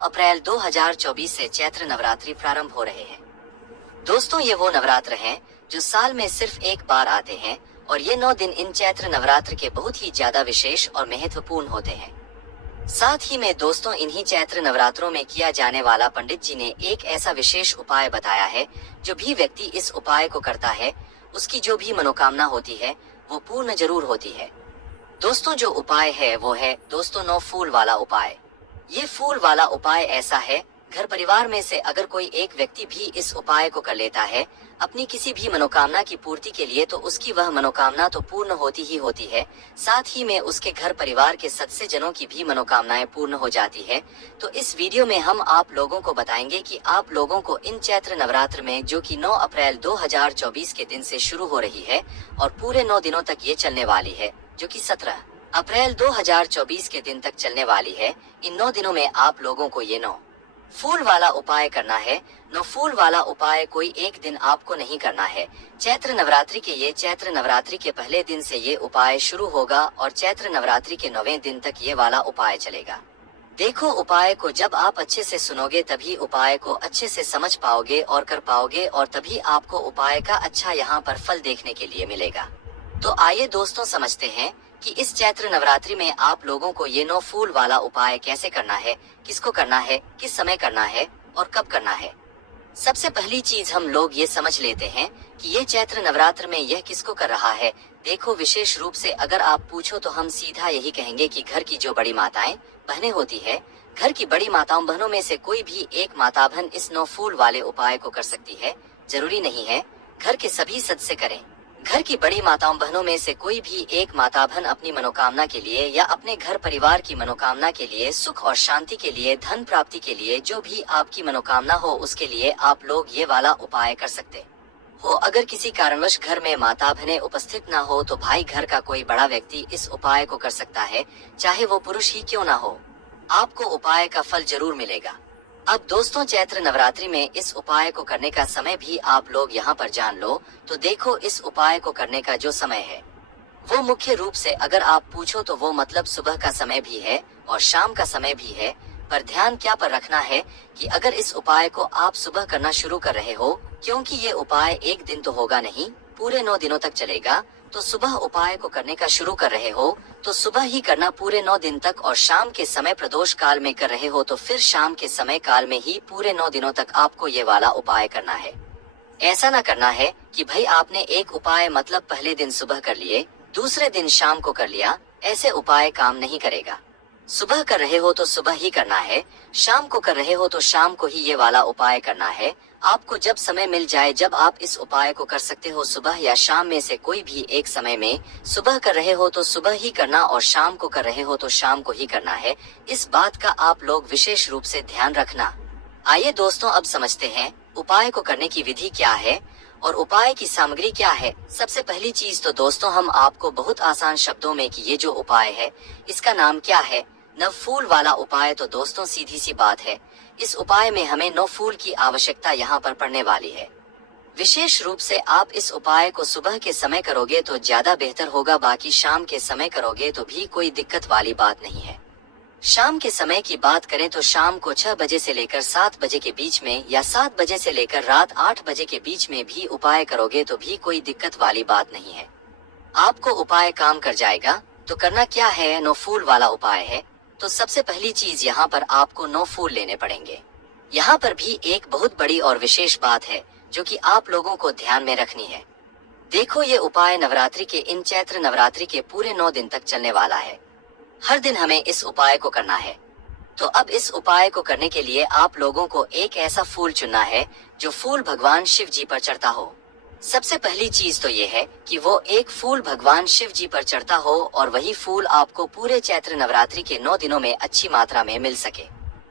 अप्रैल 2024 से चैत्र नवरात्रि प्रारंभ हो रहे हैं। दोस्तों, ये वो नवरात्र हैं जो साल में सिर्फ एक बार आते हैं और ये 9 दिन इन चैत्र नवरात्र के बहुत ही ज्यादा विशेष और महत्वपूर्ण होते हैं। साथ ही में दोस्तों, इन्हीं चैत्र नवरात्रों में किया जाने वाला पंडित जी ने एक ऐसा विशेष उपाय बताया है, जो भी व्यक्ति इस उपाय को करता है उसकी जो भी मनोकामना होती है वो पूर्ण जरूर होती है। दोस्तों, जो उपाय है वो है दोस्तों 9 फूल वाला उपाय। ये फूल वाला उपाय ऐसा है, घर परिवार में से अगर कोई एक व्यक्ति भी इस उपाय को कर लेता है अपनी किसी भी मनोकामना की पूर्ति के लिए, तो उसकी वह मनोकामना तो पूर्ण होती ही होती है, साथ ही में उसके घर परिवार के सदस्य जनों की भी मनोकामनाएं पूर्ण हो जाती है। तो इस वीडियो में हम आप लोगों को बताएंगे कि आप लोगों को इन चैत्र नवरात्र में, जो कि 9 अप्रैल 2024 के दिन से शुरू हो रही है और पूरे 9 दिनों तक ये चलने वाली है, जो कि 17 अप्रैल 2024 के दिन तक चलने वाली है, इन 9 दिनों में आप लोगों को ये 9 फूल वाला उपाय करना है। 9 फूल वाला उपाय कोई एक दिन आपको नहीं करना है। चैत्र नवरात्रि के पहले दिन से ये उपाय शुरू होगा और चैत्र नवरात्रि के 9वें दिन तक ये वाला उपाय चलेगा। देखो, उपाय को जब आप अच्छे से सुनोगे तभी उपाय को अच्छे से समझ पाओगे और कर पाओगे, और तभी आपको उपाय का अच्छा यहाँ पर फल देखने के लिए मिलेगा। तो आइए दोस्तों, समझते हैं कि इस चैत्र नवरात्रि में आप लोगों को ये 9 फूल वाला उपाय कैसे करना है, किसको करना है, किस समय करना है और कब करना है। सबसे पहली चीज हम लोग ये समझ लेते हैं कि ये चैत्र नवरात्र में यह किसको कर रहा है। देखो, विशेष रूप से अगर आप पूछो तो हम सीधा यही कहेंगे कि घर की जो बड़ी माताएं बहनें होती है, घर की बड़ी माताओं बहनों में से कोई भी एक माता बहन इस 9 फूल वाले उपाय को कर सकती है। जरूरी नहीं है घर के सभी सदस्य करें। घर की बड़ी माताओं बहनों में से कोई भी एक माता बहन अपनी मनोकामना के लिए या अपने घर परिवार की मनोकामना के लिए, सुख और शांति के लिए, धन प्राप्ति के लिए, जो भी आपकी मनोकामना हो उसके लिए आप लोग ये वाला उपाय कर सकते हो। अगर किसी कारणवश घर में माता बहनें उपस्थित ना हो तो भाई घर का कोई बड़ा व्यक्ति इस उपाय को कर सकता है, चाहे वो पुरुष ही क्यों ना हो। आपको उपाय का फल जरूर मिलेगा। अब दोस्तों, चैत्र नवरात्रि में इस उपाय को करने का समय भी आप लोग यहाँ पर जान लो। तो देखो, इस उपाय को करने का जो समय है वो मुख्य रूप से अगर आप पूछो तो वो मतलब सुबह का समय भी है और शाम का समय भी है। पर ध्यान क्या पर रखना है कि अगर इस उपाय को आप सुबह करना शुरू कर रहे हो, क्योंकि ये उपाय एक दिन तो होगा नहीं, पूरे 9 दिनों तक चलेगा, तो सुबह उपाय को करने का शुरू कर रहे हो तो सुबह ही करना पूरे 9 दिन तक, और शाम के समय प्रदोष काल में कर रहे हो तो फिर शाम के समय काल में ही पूरे 9 दिनों तक आपको ये वाला उपाय करना है। ऐसा ना करना है कि भाई आपने एक उपाय मतलब पहले दिन सुबह कर लिए, दूसरे दिन शाम को कर लिया, ऐसे उपाय काम नहीं करेगा। सुबह कर रहे हो तो सुबह ही करना है, शाम को कर रहे हो तो शाम को ही ये वाला उपाय करना है। आपको जब समय मिल जाए, जब आप इस उपाय को कर सकते हो, सुबह या शाम में से कोई भी एक समय में, सुबह कर रहे हो तो सुबह ही करना और शाम को कर रहे हो तो शाम को ही करना है। इस बात का आप लोग विशेष रूप से ध्यान रखना। आइए दोस्तों, अब समझते हैं उपाय को करने की विधि क्या है और उपाय की सामग्री क्या है। सबसे पहली चीज तो दोस्तों हम आपको बहुत आसान शब्दों में कि ये जो उपाय है इसका नाम क्या है, 9 फूल वाला उपाय। तो दोस्तों सीधी सी बात है, इस उपाय में हमें 9 फूल की आवश्यकता यहाँ पर पड़ने वाली है। विशेष रूप से आप इस उपाय को सुबह के समय करोगे तो ज्यादा बेहतर होगा, बाकी शाम के समय करोगे तो भी कोई दिक्कत वाली बात नहीं है। शाम के समय की बात करें तो शाम को 6 बजे से लेकर 7 बजे के बीच में या 7 बजे से लेकर रात 8 बजे के बीच में भी उपाय करोगे तो भी कोई दिक्कत वाली बात नहीं है, आपको उपाय काम कर जाएगा। तो करना क्या है, 9 फूल वाला उपाय है। तो सबसे पहली चीज यहाँ पर आपको 9 फूल लेने पड़ेंगे। यहाँ पर भी एक बहुत बड़ी और विशेष बात है जो कि आप लोगों को ध्यान में रखनी है। देखो, ये उपाय नवरात्रि के, इन चैत्र नवरात्रि के पूरे 9 दिन तक चलने वाला है। हर दिन हमें इस उपाय को करना है। तो अब इस उपाय को करने के लिए आप लोगों को एक ऐसा फूल चुनना है जो फूल भगवान शिव जी पर चढ़ता हो। सबसे पहली चीज तो ये है कि वो एक फूल भगवान शिव जी पर चढ़ता हो और वही फूल आपको पूरे चैत्र नवरात्रि के 9 दिनों में अच्छी मात्रा में मिल सके,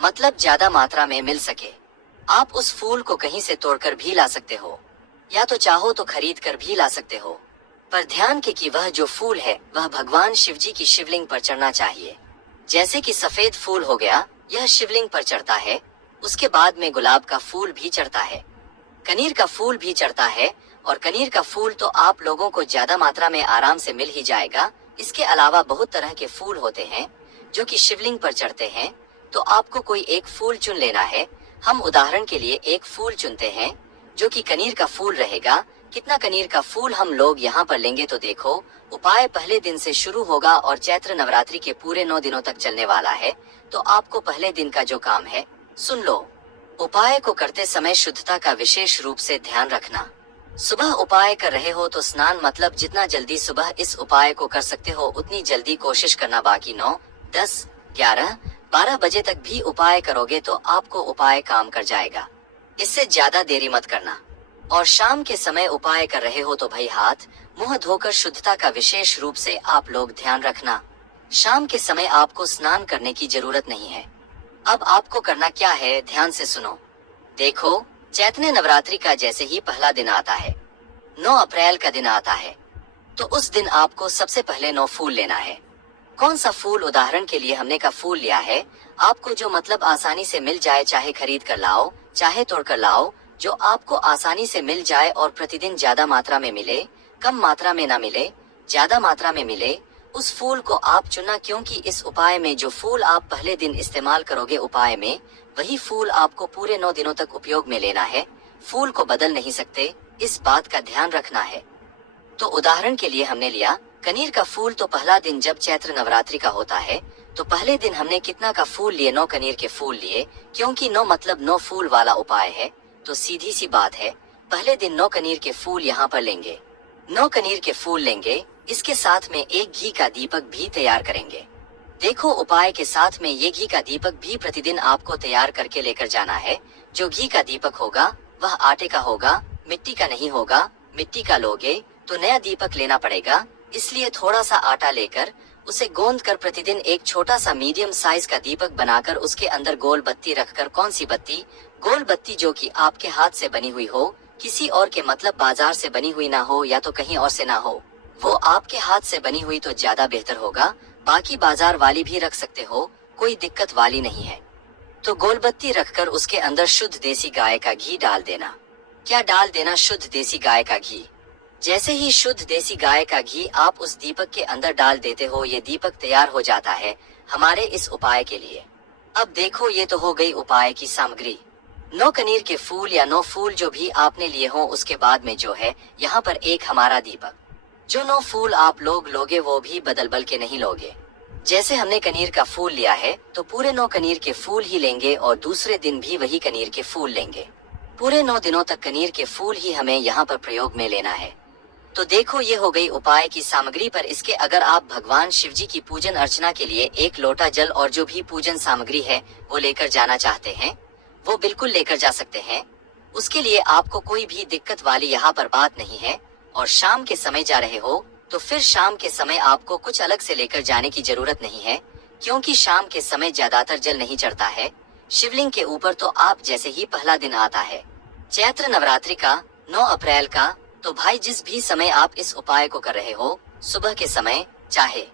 मतलब ज्यादा मात्रा में मिल सके। आप उस फूल को कहीं से तोड़कर भी ला सकते हो या तो चाहो तो खरीद कर भी ला सकते हो, पर ध्यान के कि वह जो फूल है वह भगवान शिव जी की शिवलिंग पर चढ़ना चाहिए। जैसे कि सफेद फूल हो गया, यह शिवलिंग पर चढ़ता है। उसके बाद में गुलाब का फूल भी चढ़ता है, कनीर का फूल भी चढ़ता है, और कनीर का फूल तो आप लोगों को ज्यादा मात्रा में आराम से मिल ही जाएगा। इसके अलावा बहुत तरह के फूल होते हैं जो कि शिवलिंग पर चढ़ते हैं, तो आपको कोई एक फूल चुन लेना है। हम उदाहरण के लिए एक फूल चुनते हैं जो कि कनीर का फूल रहेगा। कितना कनीर का फूल हम लोग यहाँ पर लेंगे तो देखो, उपाय पहले दिन से शुरू होगा और चैत्र नवरात्रि के पूरे 9 दिनों तक चलने वाला है। तो आपको पहले दिन का जो काम है सुन लो। उपाय को करते समय शुद्धता का विशेष रूप से ध्यान रखना। सुबह उपाय कर रहे हो तो स्नान मतलब जितना जल्दी सुबह इस उपाय को कर सकते हो उतनी जल्दी कोशिश करना। बाकी 9, 10, 11, 12 बजे तक भी उपाय करोगे तो आपको उपाय काम कर जाएगा। इससे ज्यादा देरी मत करना। और शाम के समय उपाय कर रहे हो तो भाई हाथ मुंह धोकर शुद्धता का विशेष रूप से आप लोग ध्यान रखना। शाम के समय आपको स्नान करने की जरूरत नहीं है। अब आपको करना क्या है, ध्यान से सुनो। देखो, चैत्र नवरात्रि का जैसे ही पहला दिन आता है, 9 अप्रैल का दिन आता है, तो उस दिन आपको सबसे पहले 9 फूल लेना है। कौन सा फूल? उदाहरण के लिए हमने का फूल लिया है। आपको जो मतलब आसानी से मिल जाए, चाहे खरीद कर लाओ चाहे तोड़ कर लाओ, जो आपको आसानी से मिल जाए और प्रतिदिन ज्यादा मात्रा में मिले, कम मात्रा में ना मिले, ज्यादा मात्रा में मिले, उस फूल को आप चुना। क्योंकि इस उपाय में जो फूल आप पहले दिन इस्तेमाल करोगे उपाय में, वही फूल आपको पूरे 9 दिनों तक उपयोग में लेना है। फूल को बदल नहीं सकते, इस बात का ध्यान रखना है। तो उदाहरण के लिए हमने लिया कनीर का फूल। तो पहला दिन जब चैत्र नवरात्रि का होता है तो पहले दिन हमने कितना का फूल लिए? 9 कनीर के फूल लिए। क्योंकि 9 मतलब 9 फूल वाला उपाय है, तो सीधी सी बात है, पहले दिन 9 कनीर के फूल यहाँ पर लेंगे। 9 कनीर के फूल लेंगे, इसके साथ में एक घी का दीपक भी तैयार करेंगे। देखो, उपाय के साथ में ये घी का दीपक भी प्रतिदिन आपको तैयार करके लेकर जाना है। जो घी का दीपक होगा वह आटे का होगा, मिट्टी का नहीं होगा। मिट्टी का लोगे तो नया दीपक लेना पड़ेगा, इसलिए थोड़ा सा आटा लेकर उसे गोंद कर प्रतिदिन एक छोटा सा मीडियम साइज का दीपक बनाकर उसके अंदर गोल बत्ती रखकर। कौन सी बत्ती? गोल बत्ती जो कि आपके हाथ से बनी हुई हो, किसी और के मतलब बाजार से बनी हुई ना हो या तो कहीं और से ना हो। वो आपके हाथ से बनी हुई तो ज्यादा बेहतर होगा। बाकी बाजार वाली भी रख सकते हो, कोई दिक्कत वाली नहीं है। तो गोलबत्ती रखकर उसके अंदर शुद्ध देसी गाय का घी डाल देना। क्या डाल देना? शुद्ध देसी गाय का घी। जैसे ही शुद्ध देसी गाय का घी आप उस दीपक के अंदर डाल देते हो, ये दीपक तैयार हो जाता है हमारे इस उपाय के लिए। अब देखो, ये तो हो गई उपाय की सामग्री। 9 कनीर के फूल या 9 फूल जो भी आपने लिए हो, उसके बाद में जो है यहाँ पर एक हमारा दीपक। जो 9 फूल आप लोग लोगे वो भी बदल बल के नहीं लोगे। जैसे हमने कनीर का फूल लिया है तो पूरे 9 कनीर के फूल ही लेंगे और दूसरे दिन भी वही कनीर के फूल लेंगे। पूरे 9 दिनों तक कनीर के फूल ही हमें यहाँ पर प्रयोग में लेना है। तो देखो, ये हो गई उपाय की सामग्री। पर इसके अगर आप भगवान शिव जी की पूजन अर्चना के लिए 1 लोटा जल और जो भी पूजन सामग्री है वो लेकर जाना चाहते हैं, वो बिल्कुल लेकर जा सकते हैं। उसके लिए आपको कोई भी दिक्कत वाली यहाँ पर बात नहीं है। और शाम के समय जा रहे हो तो फिर शाम के समय आपको कुछ अलग से लेकर जाने की जरूरत नहीं है, क्योंकि शाम के समय ज्यादातर जल नहीं चढ़ता है शिवलिंग के ऊपर। तो आप जैसे ही पहला दिन आता है चैत्र नवरात्रि का 9 अप्रैल का, तो भाई जिस भी समय आप इस उपाय को कर रहे हो, सुबह के समय चाहे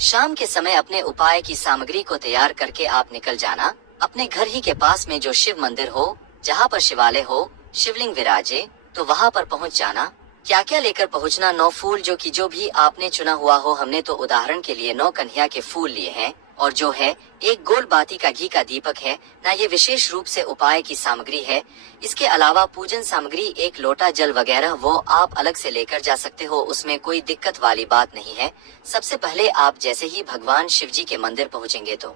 शाम के समय, अपने उपाय की सामग्री को तैयार करके आप निकल जाना। अपने घर ही के पास में जो शिव मंदिर हो, जहाँ पर शिवालय हो, शिवलिंग विराजे, तो वहाँ पर पहुँच जाना। क्या क्या लेकर पहुँचना? 9 फूल जो कि जो भी आपने चुना हुआ हो। हमने तो उदाहरण के लिए 9 कन्हैया के फूल लिए हैं और जो है एक गोल बाती का घी का दीपक है ना, ये विशेष रूप से उपाय की सामग्री है। इसके अलावा पूजन सामग्री 1 लोटा जल वगैरह वो आप अलग से लेकर जा सकते हो, उसमें कोई दिक्कत वाली बात नहीं है। सबसे पहले आप जैसे ही भगवान शिव जी के मंदिर पहुँचेंगे तो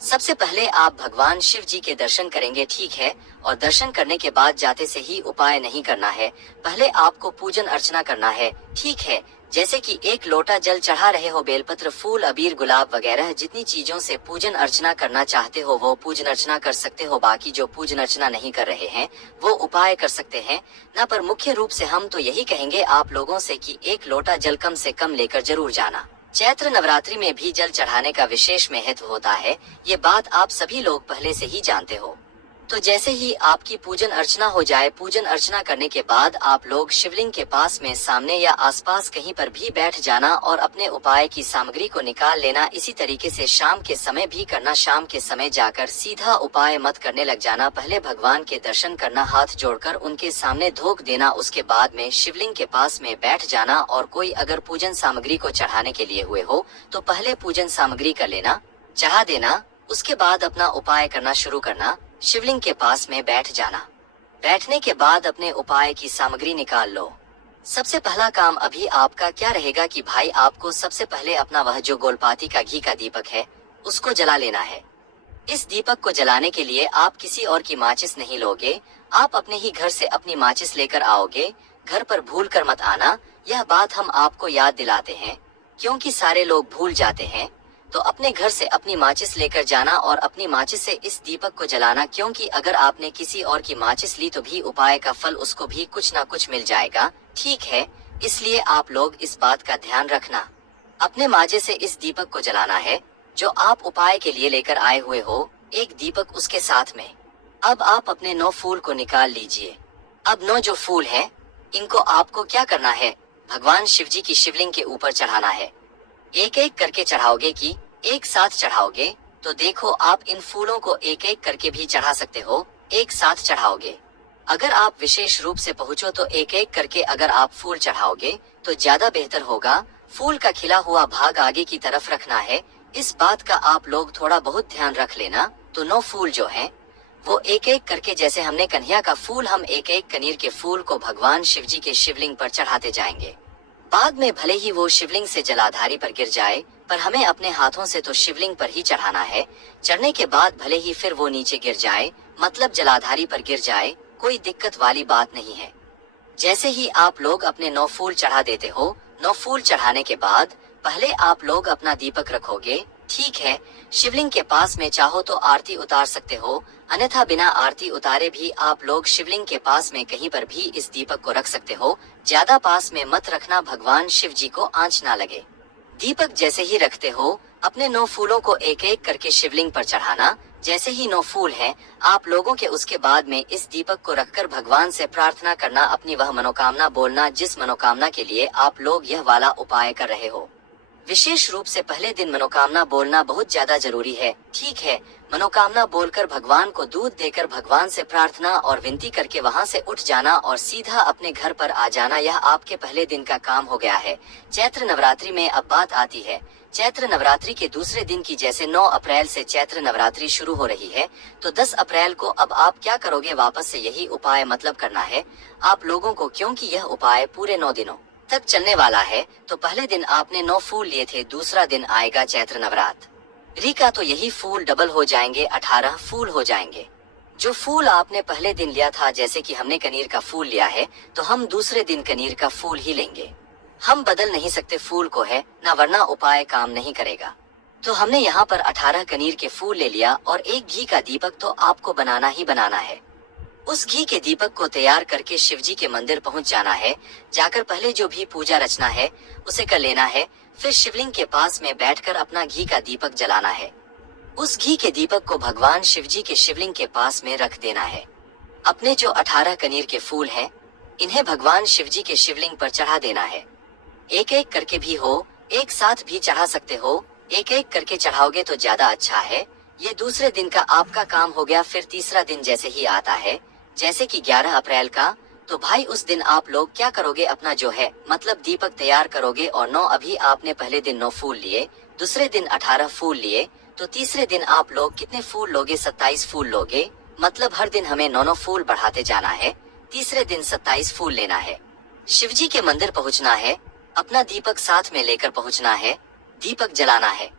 सबसे पहले आप भगवान शिव जी के दर्शन करेंगे, ठीक है। और दर्शन करने के बाद जाते से ही उपाय नहीं करना है, पहले आपको पूजन अर्चना करना है, ठीक है। जैसे कि 1 लोटा जल चढ़ा रहे हो, बेलपत्र, फूल, अबीर, गुलाब वगैरह जितनी चीजों से पूजन अर्चना करना चाहते हो वो पूजन अर्चना कर सकते हो। बाकी जो पूजन अर्चना नहीं कर रहे हैं वो उपाय कर सकते हैं ना। पर मुख्य रूप से हम तो यही कहेंगे आप लोगों से कि 1 लोटा जल कम से कम लेकर जरूर जाना। चैत्र नवरात्रि में भी जल चढ़ाने का विशेष महत्व होता है, ये बात आप सभी लोग पहले से ही जानते हो। तो जैसे ही आपकी पूजन अर्चना हो जाए, पूजन अर्चना करने के बाद आप लोग शिवलिंग के पास में सामने या आसपास कहीं पर भी बैठ जाना और अपने उपाय की सामग्री को निकाल लेना। इसी तरीके से शाम के समय भी करना। शाम के समय जाकर सीधा उपाय मत करने लग जाना, पहले भगवान के दर्शन करना, हाथ जोड़कर उनके सामने धोख देना, उसके बाद में शिवलिंग के पास में बैठ जाना। और कोई अगर पूजन सामग्री को चढ़ाने के लिए हुए हो तो पहले पूजन सामग्री कर लेना, चढ़ा देना, उसके बाद अपना उपाय करना शुरू करना। शिवलिंग के पास में बैठ जाना। बैठने के बाद अपने उपाय की सामग्री निकाल लो। सबसे पहला काम अभी आपका क्या रहेगा कि भाई आपको सबसे पहले अपना वह जो गोलपाती का घी का दीपक है उसको जला लेना है। इस दीपक को जलाने के लिए आप किसी और की माचिस नहीं लोगे, आप अपने ही घर से अपनी माचिस लेकर आओगे। घर पर भूल कर मत आना, यह बात हम आपको याद दिलाते हैं क्योंकि सारे लोग भूल जाते हैं। तो अपने घर से अपनी माचिस लेकर जाना और अपनी माचिस से इस दीपक को जलाना, क्योंकि अगर आपने किसी और की माचिस ली तो भी उपाय का फल उसको भी कुछ ना कुछ मिल जाएगा, ठीक है। इसलिए आप लोग इस बात का ध्यान रखना। अपने माजे से इस दीपक को जलाना है जो आप उपाय के लिए लेकर आए हुए हो, एक दीपक उसके साथ में। अब आप अपने 9 फूल को निकाल लीजिए। अब 9 जो फूल हैं, इनको आपको क्या करना है, भगवान शिव जी की शिवलिंग के ऊपर चढ़ाना है। एक एक करके चढ़ाओगे कि एक साथ चढ़ाओगे? तो देखो, आप इन फूलों को एक एक करके भी चढ़ा सकते हो, एक साथ चढ़ाओगे। अगर आप विशेष रूप से पहुंचो तो एक एक करके अगर आप फूल चढ़ाओगे तो ज्यादा बेहतर होगा। फूल का खिला हुआ भाग आगे की तरफ रखना है, इस बात का आप लोग थोड़ा बहुत ध्यान रख लेना। तो 9 फूल जो हैं वो एक एक करके, जैसे हमने कन्हैया का फूल, हम एक एक कनीर के फूल को भगवान शिव जी के शिवलिंग पर चढ़ाते जाएंगे। बाद में भले ही वो शिवलिंग से जलाधारी पर गिर जाए, पर हमें अपने हाथों से तो शिवलिंग पर ही चढ़ाना है। चढ़ने के बाद भले ही फिर वो नीचे गिर जाए, मतलब जलाधारी पर गिर जाए, कोई दिक्कत वाली बात नहीं है। जैसे ही आप लोग अपने 9 फूल चढ़ा देते हो, 9 फूल चढ़ाने के बाद पहले आप लोग अपना दीपक रखोगे, ठीक है। शिवलिंग के पास में चाहो तो आरती उतार सकते हो, अन्यथा बिना आरती उतारे भी आप लोग शिवलिंग के पास में कहीं पर भी इस दीपक को रख सकते हो। ज्यादा पास में मत रखना, भगवान शिव जी को आंच ना लगे। दीपक जैसे ही रखते हो, अपने 9 फूलों को एक एक करके शिवलिंग पर चढ़ाना। जैसे ही 9 फूल हैं आप लोगों के, उसके बाद में इस दीपक को रखकर भगवान से प्रार्थना करना, अपनी वह मनोकामना बोलना जिस मनोकामना के लिए आप लोग यह वाला उपाय कर रहे हो। विशेष रूप से पहले दिन मनोकामना बोलना बहुत ज्यादा जरूरी है, ठीक है। मनोकामना बोलकर भगवान को दूध देकर भगवान से प्रार्थना और विनती करके वहां से उठ जाना और सीधा अपने घर पर आ जाना, यह आपके पहले दिन का काम हो गया है। चैत्र नवरात्रि में अब बात आती है। चैत्र नवरात्रि के दूसरे दिन की, जैसे 9 अप्रैल से चैत्र नवरात्रि शुरू हो रही है, तो 10 अप्रैल को अब आप क्या करोगे, वापस से यही उपाय मतलब करना है आप लोगों को, क्योंकि यह उपाय पूरे 9 दिनों तक चलने वाला है। तो पहले दिन आपने 9 फूल लिए थे, दूसरा दिन आएगा चैत्र नवरात्रि का, तो यही फूल डबल हो जाएंगे, 18 फूल हो जाएंगे। जो फूल आपने पहले दिन लिया था, जैसे कि हमने कनीर का फूल लिया है, तो हम दूसरे दिन कनीर का फूल ही लेंगे। हम बदल नहीं सकते फूल को, है ना, वरना उपाय काम नहीं करेगा। तो हमने यहाँ पर 18 कनीर के फूल ले लिया और एक घी का दीपक तो आपको बनाना ही बनाना है। उस घी के दीपक को तैयार करके शिव जी के मंदिर पहुंच जाना है। जाकर पहले जो भी पूजा रचना है उसे कर लेना है, फिर शिवलिंग के पास में बैठकर अपना घी का दीपक जलाना है। उस घी के दीपक को भगवान शिव जी के शिवलिंग के पास में रख देना है। अपने जो 18 कनीर के फूल हैं, इन्हें भगवान शिव जी के शिवलिंग पर चढ़ा देना है। एक एक करके भी हो, एक साथ भी चढ़ा सकते हो, एक एक करके चढ़ाओगे तो ज्यादा अच्छा है। ये दूसरे दिन का आपका काम हो गया। फिर तीसरा दिन जैसे ही आता है, जैसे कि 11 अप्रैल का, तो भाई उस दिन आप लोग क्या करोगे, अपना जो है मतलब दीपक तैयार करोगे। और 9 अभी आपने पहले दिन 9 फूल लिए, दूसरे दिन 18 फूल लिए, तो तीसरे दिन आप लोग कितने फूल लोगे, 27 फूल लोगे। मतलब हर दिन हमें 9 फूल बढ़ाते जाना है। तीसरे दिन 27 फूल लेना है। शिव जी के मंदिर पहुंचना है, अपना दीपक साथ में लेकर पहुंचना है, दीपक जलाना है।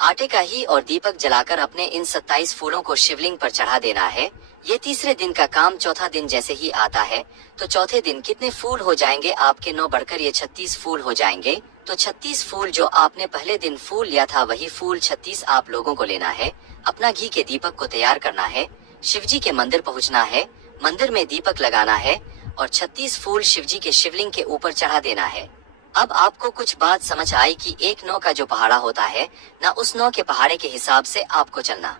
आटे का ही और दीपक जलाकर अपने इन 27 फूलों को शिवलिंग पर चढ़ा देना है। ये तीसरे दिन का काम। चौथा दिन जैसे ही आता है, तो चौथे दिन कितने फूल हो जाएंगे आपके, 9 बढ़कर ये 36 फूल हो जाएंगे। तो 36 फूल जो आपने पहले दिन फूल लिया था, वही फूल 36 आप लोगों को लेना है। अपना घी के दीपक को तैयार करना है, शिव जी के मंदिर पहुंचना है, मंदिर में दीपक लगाना है और 36 फूल शिव जी के शिवलिंग के ऊपर चढ़ा देना है। अब आपको कुछ बात समझ आई कि एक 9 का जो पहाड़ा होता है ना, उस 9 के पहाड़े के हिसाब से आपको चलना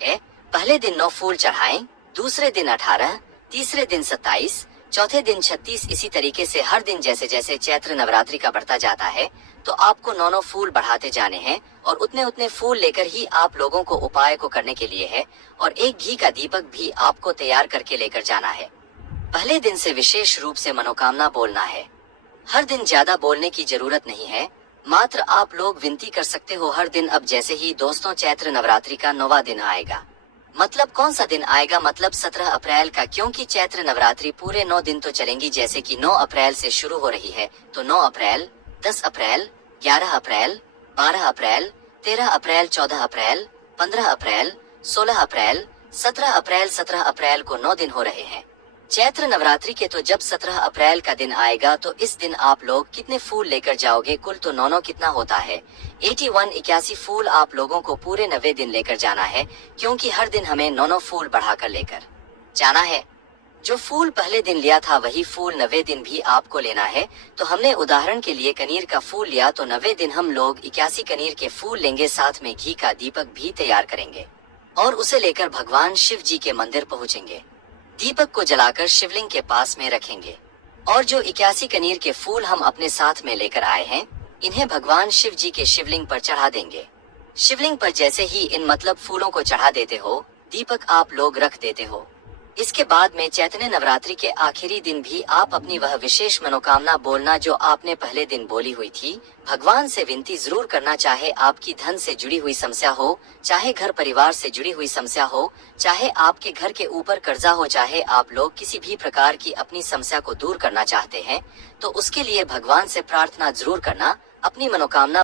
है। पहले दिन 9 फूल चढ़ाएं, दूसरे दिन 18, तीसरे दिन 27, चौथे दिन 36। इसी तरीके से हर दिन जैसे जैसे चैत्र नवरात्रि का बढ़ता जाता है, तो आपको 9 फूल बढ़ाते जाने हैं और उतने उतने फूल लेकर ही आप लोगों को उपाय को करने के लिए है। और एक घी का दीपक भी आपको तैयार करके लेकर जाना है। पहले दिन से विशेष रूप से मनोकामना बोलना है। हर दिन ज्यादा बोलने की जरूरत नहीं है, मात्र आप लोग विनती कर सकते हो हर दिन। अब जैसे ही दोस्तों चैत्र नवरात्रि का 9वां दिन आएगा, मतलब कौन सा दिन आएगा, मतलब 17 अप्रैल का, क्योंकि चैत्र नवरात्रि पूरे 9 दिन तो चलेंगी। जैसे कि 9 अप्रैल से शुरू हो रही है, तो 9 अप्रैल, 10 अप्रैल, 11 अप्रैल, 12 अप्रैल, 13 अप्रैल, 14 अप्रैल, 15 अप्रैल, 16 अप्रैल, 17 अप्रैल। 17 अप्रैल को 9 दिन हो रहे हैं चैत्र नवरात्रि के। तो जब 17 अप्रैल का दिन आएगा तो इस दिन आप लोग कितने फूल लेकर जाओगे? कुल तो 9 कितना होता है? 81 फूल आप लोगों को पूरे 90 दिन लेकर जाना है, क्योंकि हर दिन हमें 9 फूल बढ़ाकर लेकर जाना है। जो फूल पहले दिन लिया था वही फूल 90 दिन भी आपको लेना है। तो हमने उदाहरण के लिए कनीर का फूल लिया, तो 90 दिन हम लोग 81 कनीर के फूल लेंगे, साथ में घी का दीपक भी तैयार करेंगे और उसे लेकर भगवान शिव जी के मंदिर पहुंचेंगे। दीपक को जलाकर शिवलिंग के पास में रखेंगे और जो 81 कनीर के फूल हम अपने साथ में लेकर आए हैं, इन्हें भगवान शिव जी के शिवलिंग पर चढ़ा देंगे। शिवलिंग पर जैसे ही इन मतलब फूलों को चढ़ा देते हो, दीपक आप लोग रख देते हो। इसके बाद में चैत्र नवरात्रि के आखिरी दिन भी आप अपनी वह विशेष मनोकामना बोलना जो आपने पहले दिन बोली हुई थी। भगवान से विनती जरूर करना, चाहे आपकी धन से जुड़ी हुई समस्या हो, चाहे घर परिवार से जुड़ी हुई समस्या हो, चाहे आपके घर के ऊपर कर्जा हो, चाहे आप लोग किसी भी प्रकार की अपनी समस्या को दूर करना चाहते हैं, तो उसके लिए भगवान से प्रार्थना जरूर करना, अपनी मनोकामना